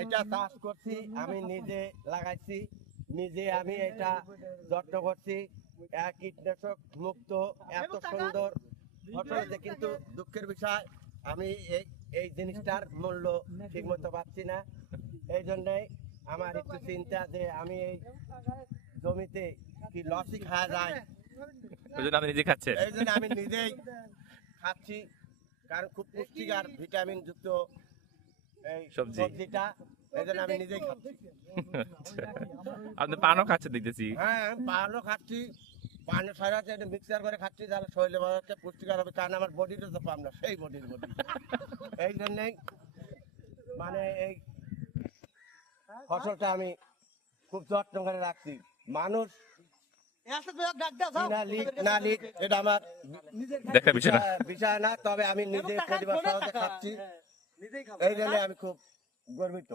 এটা চাষ করছি আমি নিজে লাগাইছি নিজে আমি এটা যত্ন করছি। এক কীটনাশক মুক্ত এত সুন্দর ফসল হয়েছে কিন্তু দুঃখের বিষয় আমি এই এই জিনিসটার মূল্য ঠিক মতো পাচ্ছি না। এই জন্যই আমার একটু চিন্তা যে আমি এই জমিতে কি লসই খাওয়া যায়? ওই জন্য আপনি নিজে খাচ্ছেন এই জন্য আমি নিজেই খাচ্ছি। কারণ খুব পুষ্টিকর ভিটামিন যুক্ত এই সবজি। সবজিটা। এই জন্য আমি নিজেই খাচ্ছি। আপনি পানও খাচ্ছেন দেখতেছি। হ্যাঁ আমি পানও খাচ্ছি। পানের সারা আছে এটা মিক্সার করে খাচ্ছি তাহলে শরীরে বাজাচ্ছে পুষ্টিকর হবে কারণ আমার বডিটা তো পাম না সেই বডির বডি। এই জন্যই মানে এই ফসলটা আমি খুব যত্ন করে রাখছি। মানুষ বিষয় না। বিষয়- বিষয় না তবে আমি নিজে পরিবার খাচ্ছি। এই জন্য আমি খুব গর্বিত।